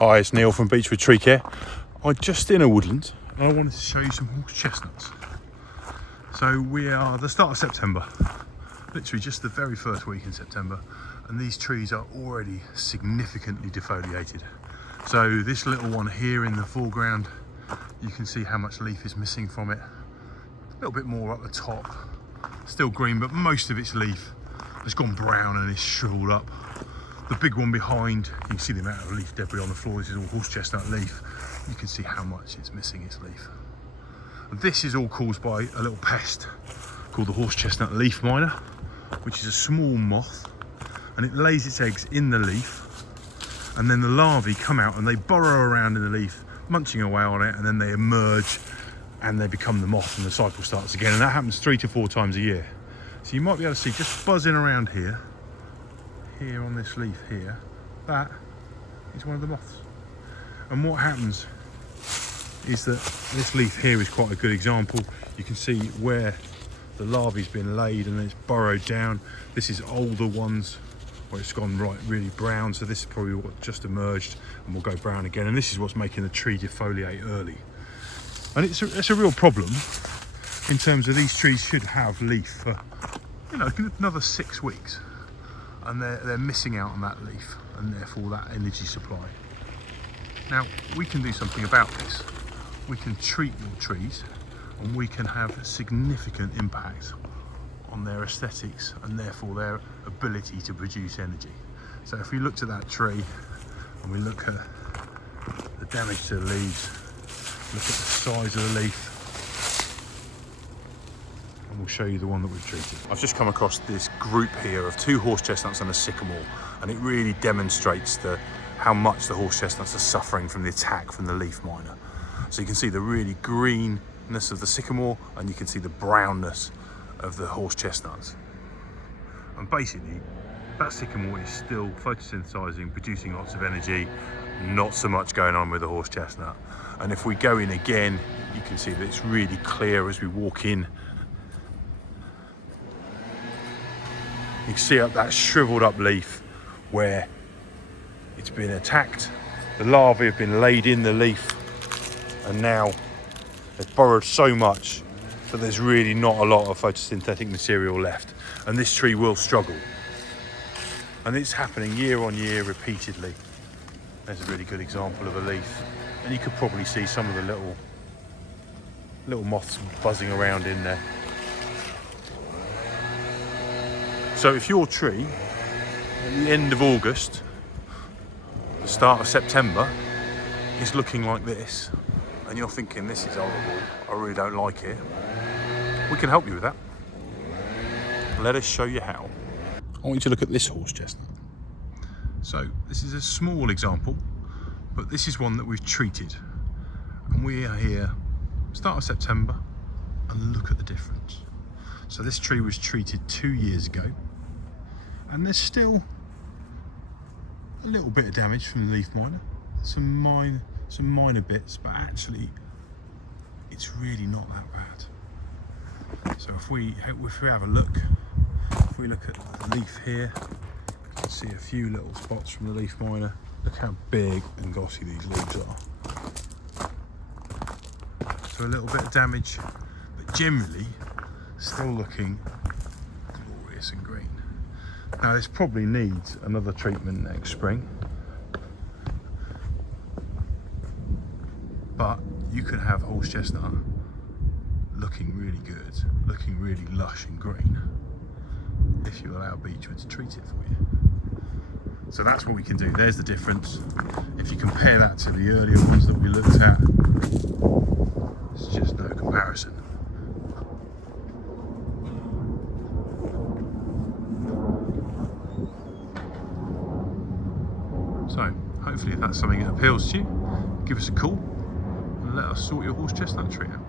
Hi, it's Neil from Beechwood Tree Care. I'm just in a woodland and I wanted to show you some horse chestnuts. So we are at the start of September, literally just the very first week in September, and these trees are already significantly defoliated. So this little one here in the foreground, you can see how much leaf is missing from it. A little bit more up the top, still green, but most of its leaf has gone brown and is shriveled up. The big one behind, you can see the amount of leaf debris on the floor. This is all horse chestnut leaf. You can see how much it's missing its leaf. And this is all caused by a little pest called the horse chestnut leaf miner, which is a small moth, and it lays its eggs in the leaf, and then the larvae come out and they burrow around in the leaf, munching away on it, and then they emerge and they become the moth, and the cycle starts again. And that happens 3 to 4 times a year. So you might be able to see just buzzing around here on this leaf here, that is one of the moths. And what happens is that this leaf here is quite a good example. You can see where the larvae's been laid and then it's burrowed down. This is older ones where it's gone really brown, so this is probably what just emerged and will go brown again, and this is what's making the tree defoliate early. And it's a real problem in terms of these trees should have leaf for another 6 weeks, and they're missing out on that leaf and therefore that energy supply. Now we can do something about this. We can treat your trees and we can have significant impact on their aesthetics and therefore their ability to produce energy. So if we looked at that tree and we look at the damage to the leaves, look at the size of the leaf, and we'll show you the one that we've treated. I've just come across this group here of 2 horse chestnuts and a sycamore, and it really demonstrates how much the horse chestnuts are suffering from the attack from the leaf miner. So you can see the really greenness of the sycamore and you can see the brownness of the horse chestnuts. And basically that sycamore is still photosynthesizing, producing lots of energy, not so much going on with the horse chestnut. And if we go in again, you can see that it's really clear as we walk in. You can see up that shriveled up leaf where it's been attacked. The larvae have been laid in the leaf, and now they've burrowed so much that there's really not a lot of photosynthetic material left, and this tree will struggle. And it's happening year on year repeatedly. There's a really good example of a leaf, and you could probably see some of the little moths buzzing around in there. So if your tree at the end of August, the start of September, is looking like this, and you're thinking this is horrible, I really don't like it, we can help you with that. Let us show you how. I want you to look at this horse chestnut. So this is a small example, but this is one that we've treated, and we are here start of September, and look at the difference. So this tree was treated 2 years ago, and there's still a little bit of damage from the leaf miner, some minor bits, but actually it's really not that bad. So if we have a look, if we look at the leaf here, you can see a few little spots from the leaf miner. Look how big and glossy these leaves are. So a little bit of damage, but generally still looking glorious and green. Now this probably needs another treatment next spring, but you could have horse chestnut looking really good, looking really lush and green, if you allow Beechwood to treat it for you. So that's what we can do. There's the difference. If you compare that to the earlier ones that we looked at, it's just no comparison. So hopefully if that's something that appeals to you, give us a call and let us sort your horse chestnut tree out.